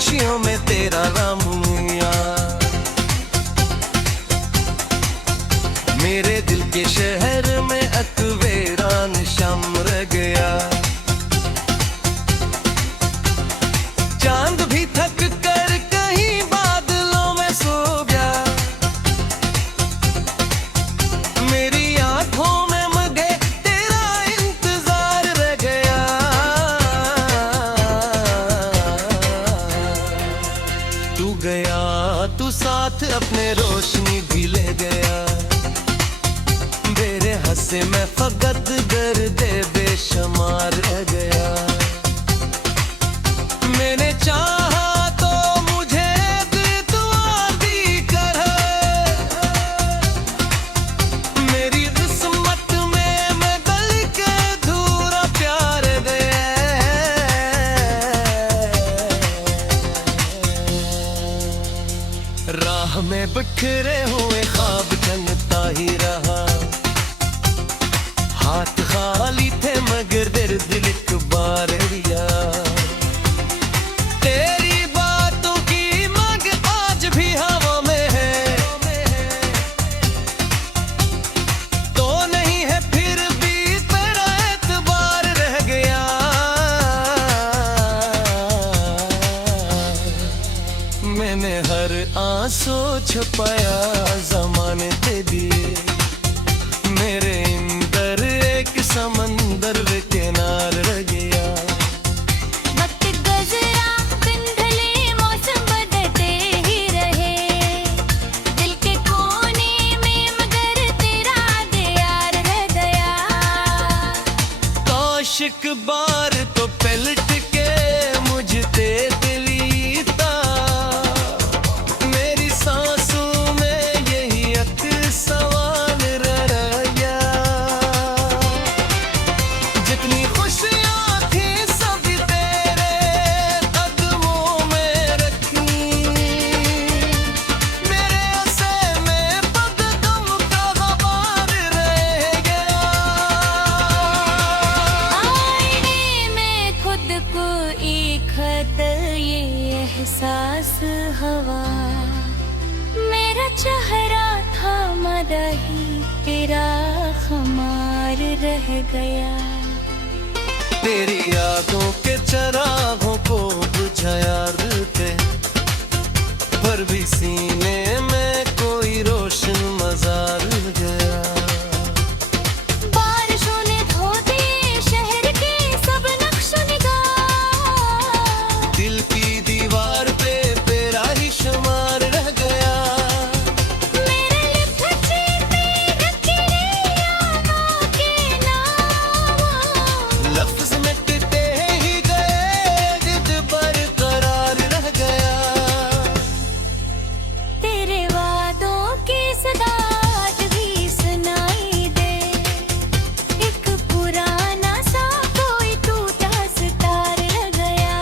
खुशियों में तेरा नाम लिया। मेरे दिल के शहर में अकवेरान शाम रह गया। चांद भी थक कर कहीं बादलों में सो गया। मेरी आंखों में मगे तेरा इंतजार रह गया। तू गया तू साथ अपने रोशनी भी ले गया। मेरे हंसे में फकत दर्द बेशुमार रह गया। मैंने चाहा तो मुझे दुआ दी कर, मेरी किस्मत में मैं गल के अधूरा प्यार दे। राह में बिखरे हुए ख्वाब जंगता ही रहा। हाथ खाली थे मगर दर्द लिख बार दिया। तेरी बातों की मांग आज भी हवा में है। तो नहीं है फिर भी तेरा एतबार रह गया। मैंने हर आंसू छुपाया ज़माने दे दिए। मेरे अंदर एक समंदर किनार रह गया। वक्त गुजरा दिन ढले मौसम बदलते ही रहे। दिल के कोने में मगर तेरा यार रह गया। काश एक बार तो पलट के मुझ ते दिलीता। मेरी सांसों में यही एक सवाल रह गया। जितनी खुशियां थी सभी तेरे कदमों में रखी। मेरे हंसे में बदगम का गबार रह गया। आईने में खुद को एक खत ये एहसास हवा। मेरा चेहरा था मदही तेरा खमार रह गया। तेरी यादों के चरागों को बुझाया दिल के, पर भी सीने में कोई रोशन मजार गया। बारिशों ने धो दिए शहर के सब नक्शो निगाह। दिल की दीवार पे तेरा ही शुमार रह गया। मेरे लिप चीरते रखी यादों के नाम। लफ्ज मिटते ही गए जिद बरकरार रह गया। तेरे वादों की सदा आज भी सुनाई दे। एक पुराना सा कोई टूटा सितार रह गया।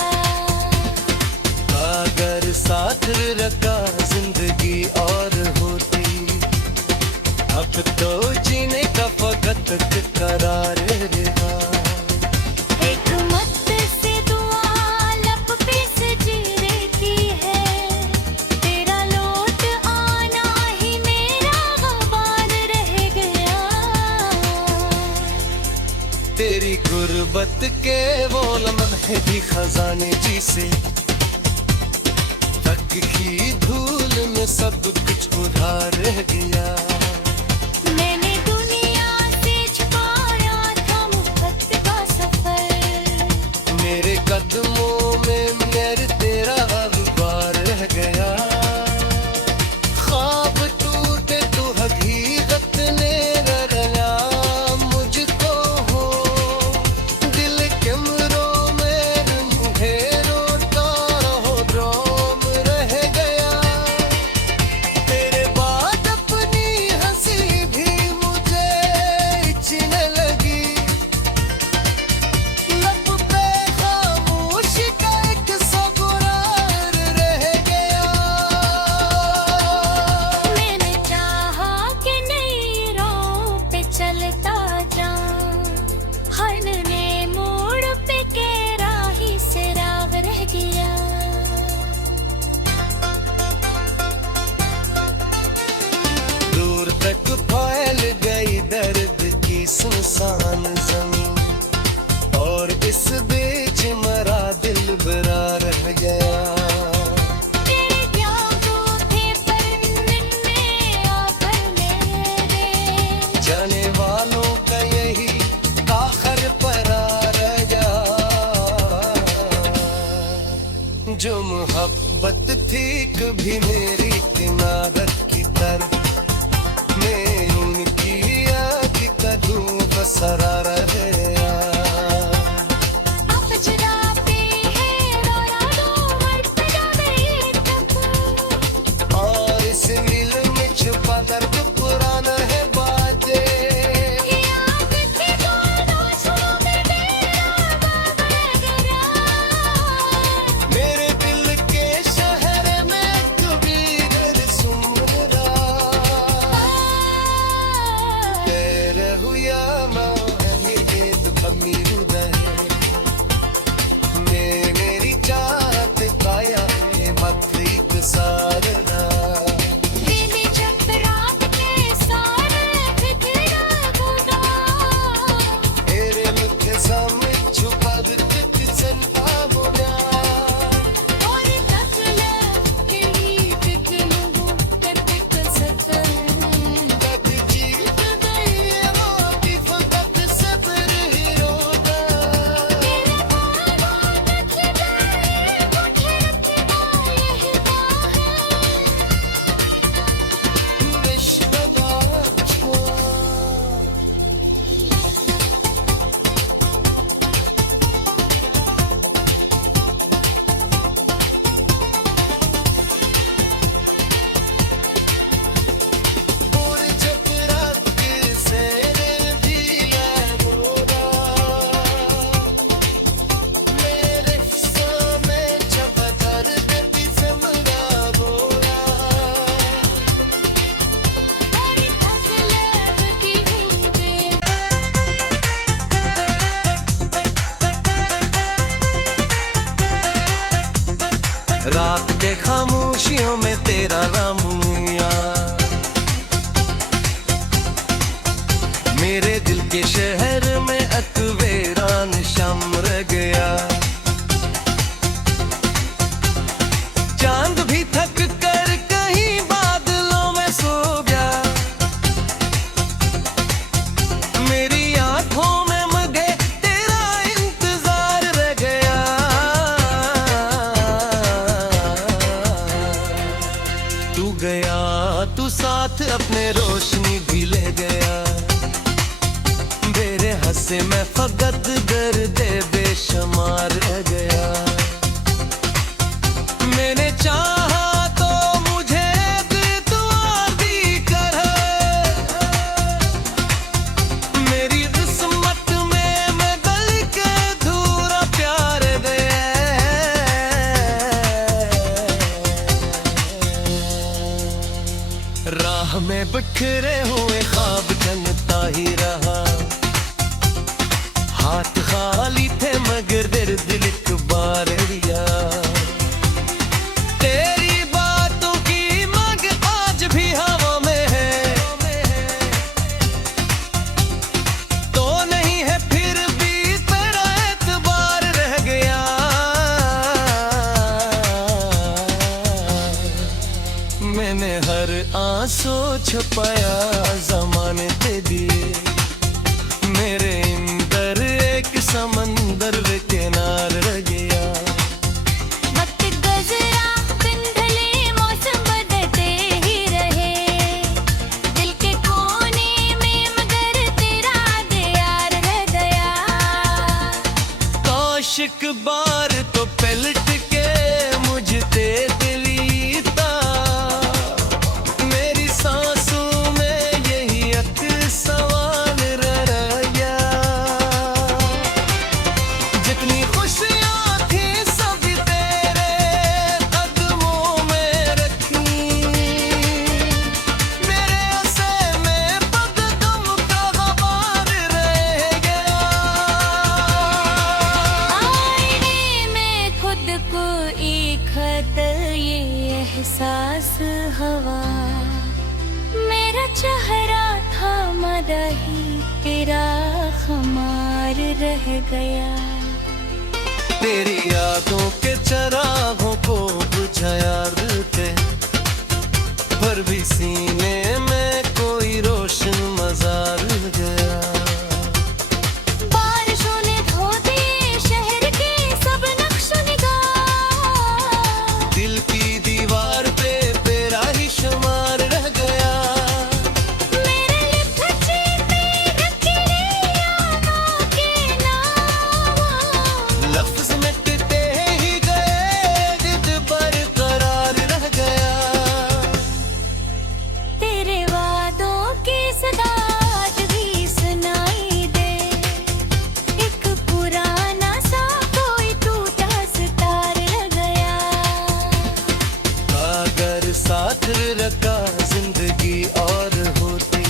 अगर साथ रखा जिंदगी और होती, अब तो जीने का फकत करार रहा। एक मत से दुआ लब पे सजीरे की है। तेरा लौट आना ही मेरा गबार रह गया। तेरी गुर्बत के वो लम्हे भी खजाने जी से, तक की धूल में सब कुछ उधार रह गया। मैंने दुनिया से छुपाया था मुहब्बत का सफर। मेरे कदमों में मेरे तेरा अखबार रह गया। ख्वाब टूटे तो हकीकत ने रला मुझको हो। दिल कमरों में अंधेरों का ड्राम रह गया। तेरे बाद अपनी सरा रहे आप जराते हैं दौरा दो मर्द जावे ये टप और इस नील में छुपा दर्द पुराना है बातें याद थी दोनों सुनो में तेरा बाबरा मेरे दिल के शहर में कबीर सुमरा तेरे हुआ मेरी चाहत पाया मत सारना दिली जब रात के सारे फिक्रा गुना तेरे मुख सामने छुपा दिल संता हो गया और तकला यही फिक्र कर फिक्र सतन तक जीत गई रोटी फकत सबर ही रोता तेरे बालों तक जाए मुझे रखना यही विश्वदाता और जब रात से भी गोरा मेरे समय जब दर्द भी समरा गोरा और तकला की हुए रात के खामोशियों में तेरा नाम हुआ मेरे दिल के शहर में अकवेरा निशाम रह गया चांद भी थक कर कहीं बादलों में सो गया मेरी आंखों में मगे तेरा इंतजार रह गया तू गया तू साथ अपने रोशनी भी ले गया मेरे हंसे में फकत दर्द बेशुमार रह गया मैंने चाहा तो मुझे दुआ दी कर मेरी किस्मत में मैं गल के धूरा प्यार दे राह में बिखरे हुए ख्वाब जंगता ही रहा हाथ खाली थे मगर दर्द लिख बार दिया तेरी बातों की मग आज भी हवा में है तो नहीं है फिर भी तेरा एतबार रह गया मैंने हर आंसू छुपाया जमाने दे दिए मेरे अंदर एक समंदर किनार रह गया वक्त गुजरा दिन ढले मौसम बदलते ही रहे दिल के कोने में मगर तेरा यार रह गया काश एक बार तो पलट के मुझ ते दिलीता मेरी सांसों में यही एक सवाल रह गया जितनी खुशियां थी सब तेरे कदमों में रखी मेरे हंसे में पग गम का गबार रह गया आईने में खुद को एक खत ये एहसास हवा मेरा चेहरा था मदही तेरा खमार रह गया तेरी यादों के चरागों को बुझाया दिल के पर भी सीने में कोई रोशन मजार गया बारिशों ने धो दिए शहर के सब नक्श निगाह दिल की दीवार पे तेरा ही शुमार रह गया मेरे लिप चीरते रखी साथ रखा जिंदगी और होती,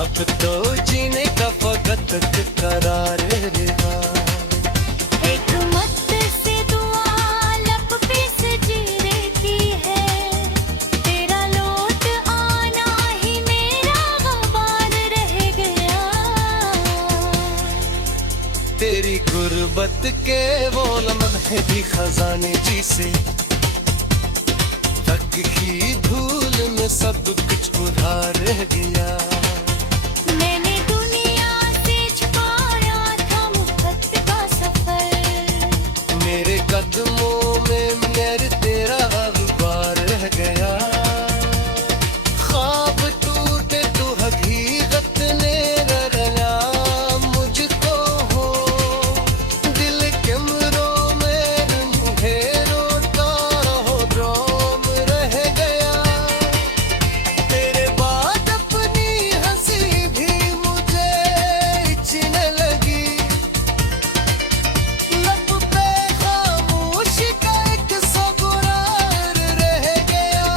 अब तो जीने का फकत करार रहा। एक मत से दुआ लब पे सजी रहती है, तेरा लौट आना ही मेरा गबार रह गया। तेरी गुर्बत के वो लम्हे भी खजाने जी से, तक की धूल में सब कुछ उधार रह गया। मैंने दुनिया से छुपाया था मुहब्बत का सफर, मेरे कदमों में मेरे तेरा अखबार रह गया। ख्वाब टूटे तो हकीकत ने रला मुझको हो, दिल कमरों में अंधेरों तारों ड्रोम रह गया। तेरे बाद अपनी हंसी भी मुझे इच्छने लगी, लब पे खामोशी का एक सबरार रह गया।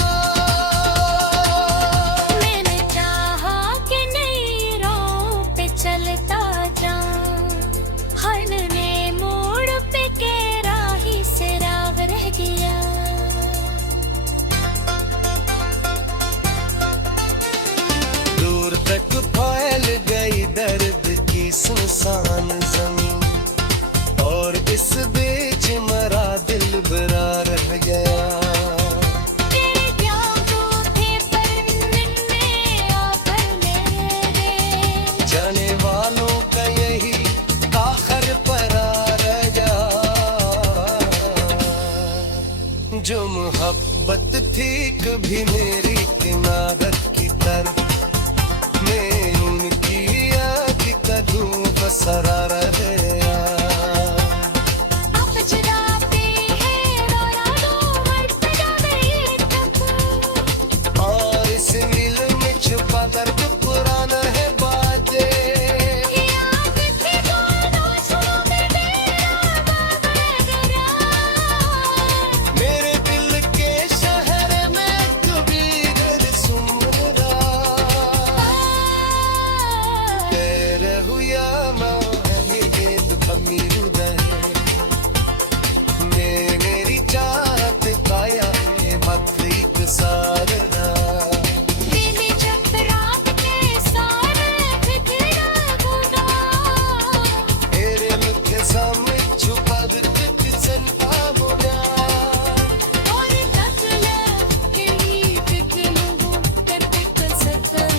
मैंने चाहा कि नई राहों पे चलता जाऊं, हर नए मोड़ पे के राही से राग रह गया। दूर तक फैल गई दर्द की सुनसान जमीन, और इस बीच मरा दिल भरा रह गया। तेरे प्यार तो थे पर मिलने आकर मेरे, जाने वालों का यही आखिर परा रह गया। जो मोहब्बत थी कभी मेरी इमारत की तरह, मैं उनकी याद का धूप सरा रह गया। अब जराते हैं रोना दो मर्द जावे ये तक, और इस दिल में छुपा दर्द पुराना है बातें। याद थी दोनों सुनो में मेरा बाबर गया। मेरे दिल के शहर में कबीर सुमरा, तेरे हुआ मांगे अमीर उदय, मेरी चाहत पाया मत एक सारना। तेरी जब रात के सारे फिक्र गुना, तेरे मुख सामने छुपा दिल संता हो गया। और तक के ही फिक्र करते कर सफर,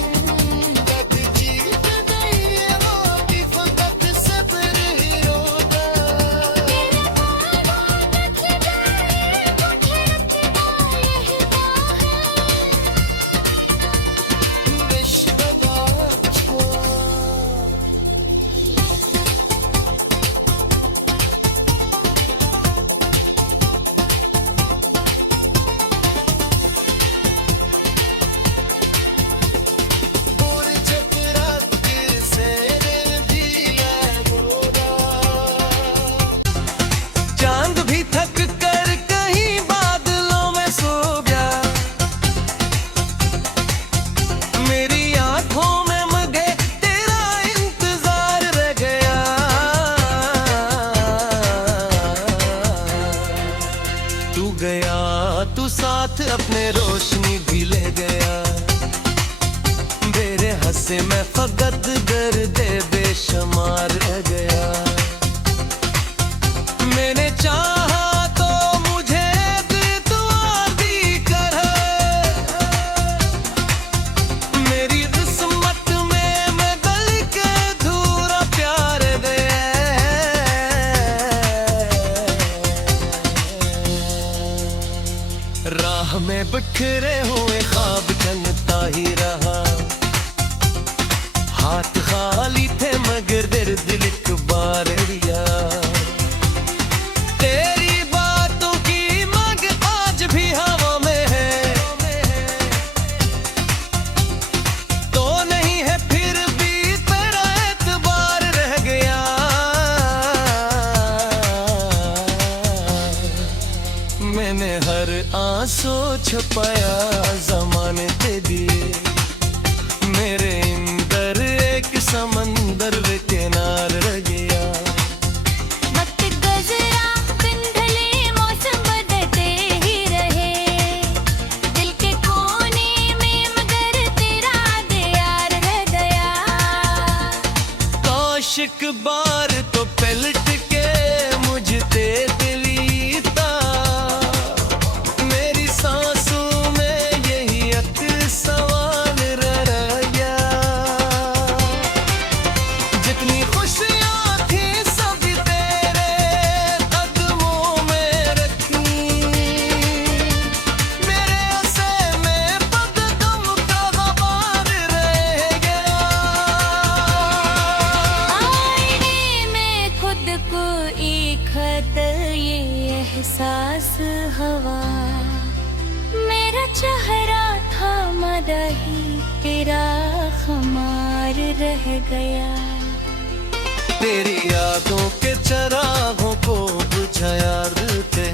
तक जीत गई रोटी फकत सब्र ही रोता। तेरे बाबा तक जाए मुझे रखना यही बात है। बेशबदा छोड़ पूरे चक्रात से भी गोरा। चांद भी थक कर कहीं बादलों में सो गया, मेरी आंखों में मगे तेरा इंतजार रह गया। तू गया तू साथ अपने रोशनी भी ले गया, मेरे हंसे में फकत दर्दे बेशुमार रह गया। मैंने चाहा तो मुझे दुआ दी कर, मेरी किस्मत में मैं गल के अधूरा प्यार दे। राह में बिखरे हुए ख्वाब चलता ही रहा, हाथ खाली थे मगर दिल एक बार लिया। तेरी बातों की मांग आज भी हवा में है, तो नहीं है फिर भी तेरा एतबार रह गया। मैंने हर आंसू छुपा पाया जमाने ते दिए मेरे अंदर एक समंदर वे किनार रह गया वक्त गुजरा दिन ढले मौसम बदलते ही रहे दिल के कोने में मगर तेरा यार रह गया काश एक बार तो पलट के मुझ ते दिलीता मेरी सांसों में यही एक सवाल रह गया जितनी खुशियां थी सब तेरे कदमों में रखी मेरे से में बदगम का गबार रह गया आईने में खुद को एक खत ये एहसास हवा मेरा चेहरा था मदही तेरा खमार रह गया तेरी यादों के चरागों को बुझाया दिल के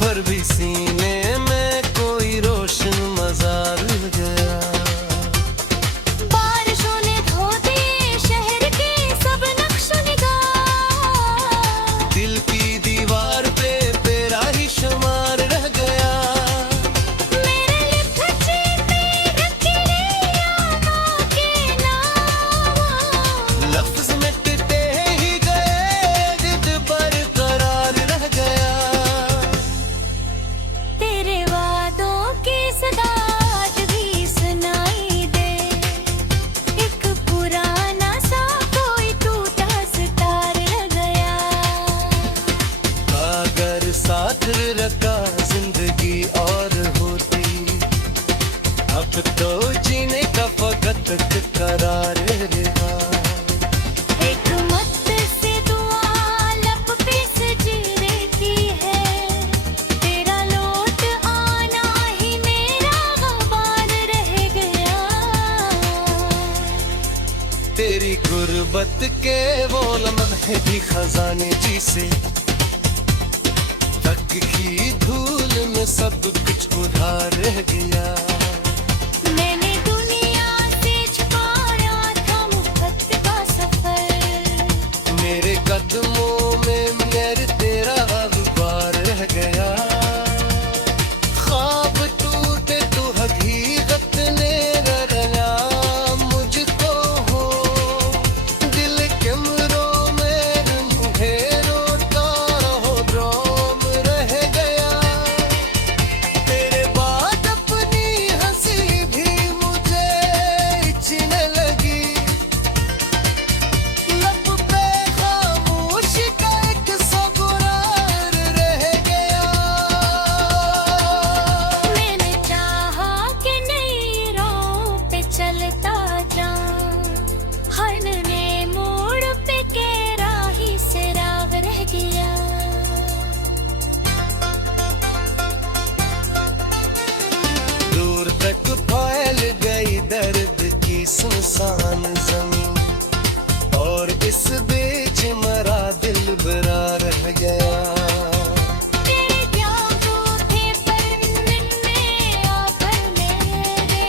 पर भी सीने में कोई रोशन मजार गया बारिशों ने धो दिए शहर के सब नक्शो निगाह दिल की दीवार पे तेरा ही शुमार रह गया मेरे लिपटे पे रखे यादों के नाम लफ्ज मिटते ही गए जिद बरकरार रह गया तेरे वादों की सदा आज भी सुनाई दे एक पुराना सा कोई टूटा सितार रह गया अगर साथ रखा जिंदगी और होती अब तो जीने का फकत करार रहा एक मत से दुआ लब पे सजदे की है तेरा लौट आना ही मेरा गबार रह गया तेरी गुर्बत के वो लम्हे भी खजाने जी से तक की धूल में सब कुछ उधार रह गया मैंने दुनिया से छुपाया था मुहब्बत का सफर मेरे कदमों में मेरे तेरा अखबार रह गया ख्वाब टूटे तो हकीकत ने रला मुझको हो दिल कमरों में अंधेरों का हो ड्राम रह गया तेरे बाद अपनी हंसी भी मुझे इच्छने लगी लब पे खामोशी का एक सगुरार रह गया मैंने चाहा कि नई राहों पे चलता जाऊं हर नए मोड़ पे के राही से राग रह गया दूर तक फैल गई दर्द की सुनसान जमीन और इस बीच मरा दिल भरा रह गया तेरे प्यार जो थे परमिन में आकर मेरे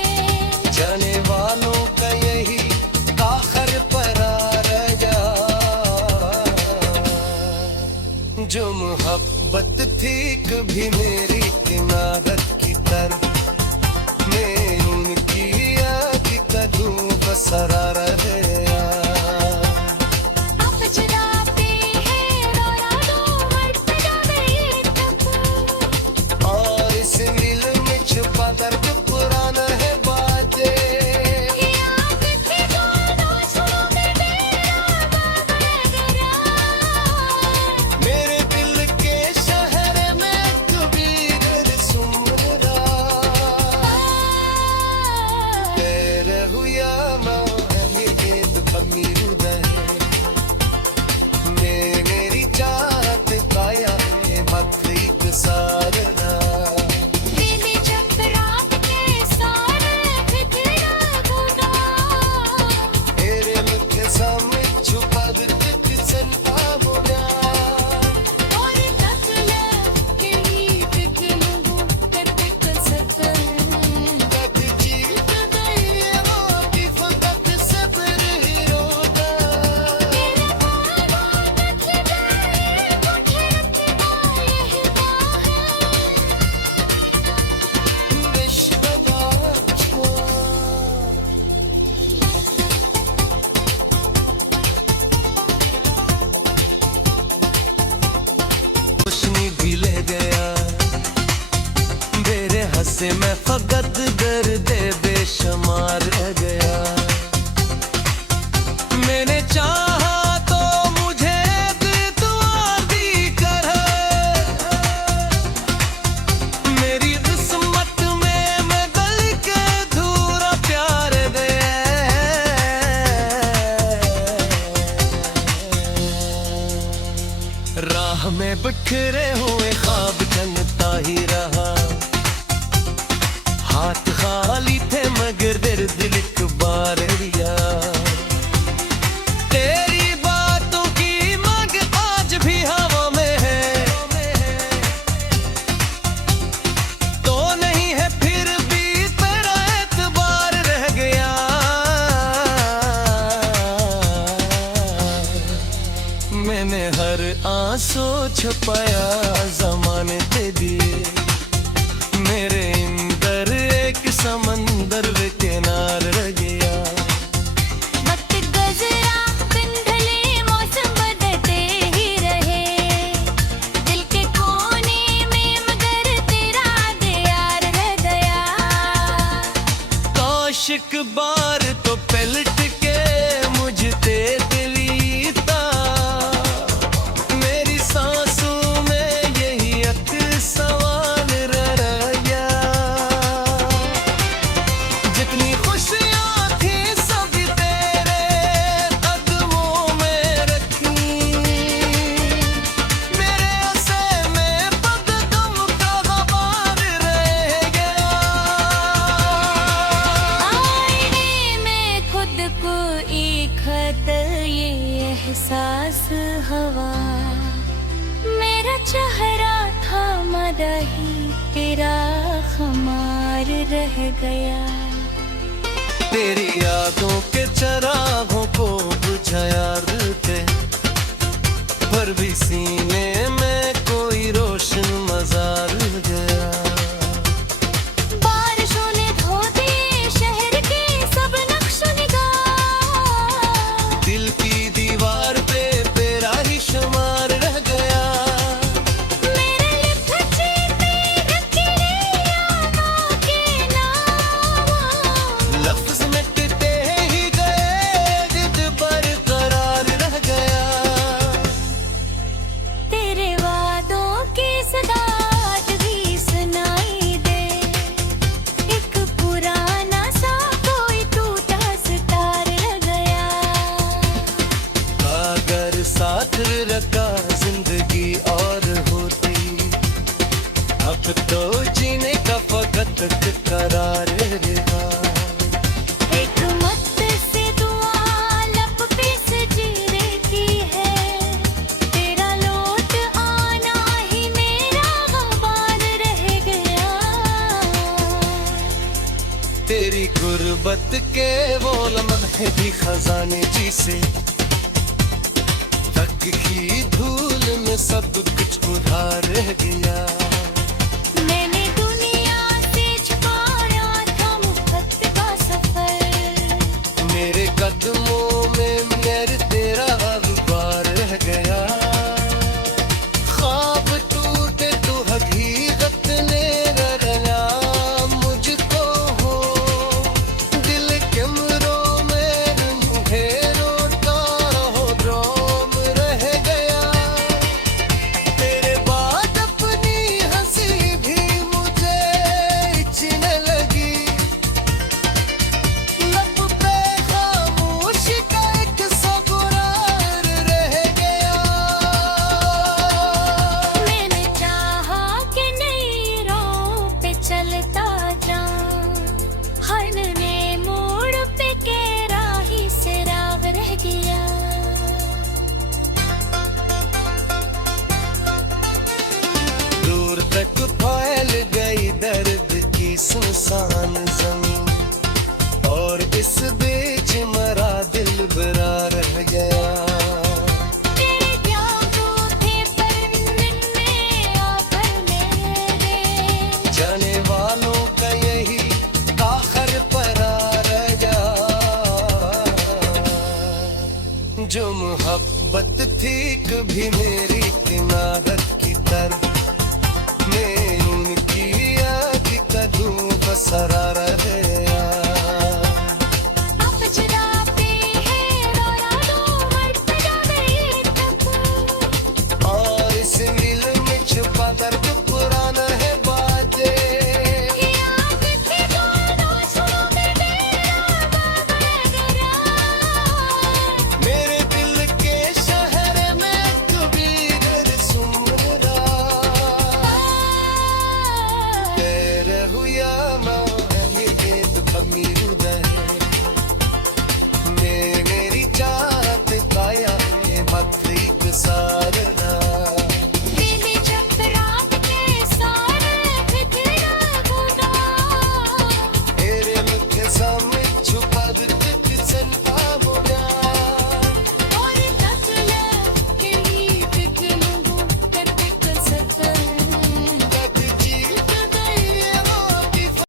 जाने वालों का यही आखिर परा रह गया जो मोहब्बत थी कभी मेरी इमारत की तरह मैं उनकी याद का धूप बसरा रह गया आप जलाते हैं रोया दो मर पे जावे ये तक और इस दिल में छुपा दर्द पुराना है बातें याद थी दो सुनो में तेरा बाबा गया मेरे दिल के शहर में कभी से मैं फकत दर्द बेशुमार रह गया। मैंने चाहा तो मुझे दुआ दी कर, मेरी किस्मत में मैं गल के धूरा प्यार दे। राह में बिखरे हुए ख्वाब चलता ही रहा, हाथ खाली थे मगर दर्द एक बार दिया। तेरी बातों की मांग आज भी हवा में है, तो नहीं है फिर भी तेरा एतबार रह गया। मैंने हर आंसू छुपाया ज़माने ते दिए, मेरे अंदर एक समंदर वे किनार रह गया। वक्त गुजरा दिन ढले मौसम बदलते ही रहे, दिल के कोने में मगर तेरा यार रह गया। काश एक बार तो पलट के मुझ ते दिलीता, मेरी सांसों में यही एक सवाल रह गया। जितनी खुशियाँ थी सब तेरे कदमों में रखी, मेरे से में बदगम का गबार रह गया। आईने में खुद को एक खत ये एहसास हवा, मेरा चेहरा था मदही तेरा खमार रह गया। तेरी यादों के चरागों को बुझाया दिल के, पर भी सीने में कोई रोशन मजार गया। बारिशों ने धो दिए शहर के सब नक्शो निगाह, दिल की दीवार पे तेरा ही शुमार रह गया। मेरे लिप चीरते रखीले यादों के नाम, लफ्ज मिटते ही गए, जिद बरकरार रह गया। तेरे वादों की सदा आज भी सुनाई दे, एक पुराना सा कोई टूटा सितार रह गया। अगर साथ रखा जिंदगी और होती, अब तो जीने का फकत करार रहा। एक मत से दुआ लब पे सजीरे की है, तेरा लौट आना ही मेरा गबार रह गया। तेरी गुर्बत के वो लम्हे भी खजाने जी से, तक की धूल में सब कुछ उधार रह गया। मैंने दुनिया से छुपाया था मुहब्बत का सफर, मेरे कदमों में मेरे तेरा गुबार रह गया। ख्वाब टूटे तो हकीकत ने रला मुझको हो, दिल कमरों में अंधेरों का हो ड्राम रह गया। तेरे बाद अपनी हंसी भी मुझे इच्छने लगी, लब पे खामोशी का एक सगुरार रह गया। मैंने चाहा कि नई राहों पे चलता जाऊं, हर नए मोड़ पे के राही से राग रह गया। दूर तक फैल गई दर्द की सुनसान जमीन, और इस बीच मरा दिल भरा रह गया। तेरे प्यार तो थे पर दिन में आकर मेरे, जाने वालों का यही आखिर परा रह गया। जो मोहब्बत थी कभी मेरी किनारत की तरह, मैं उनकी याद का धुआं पसरा रहे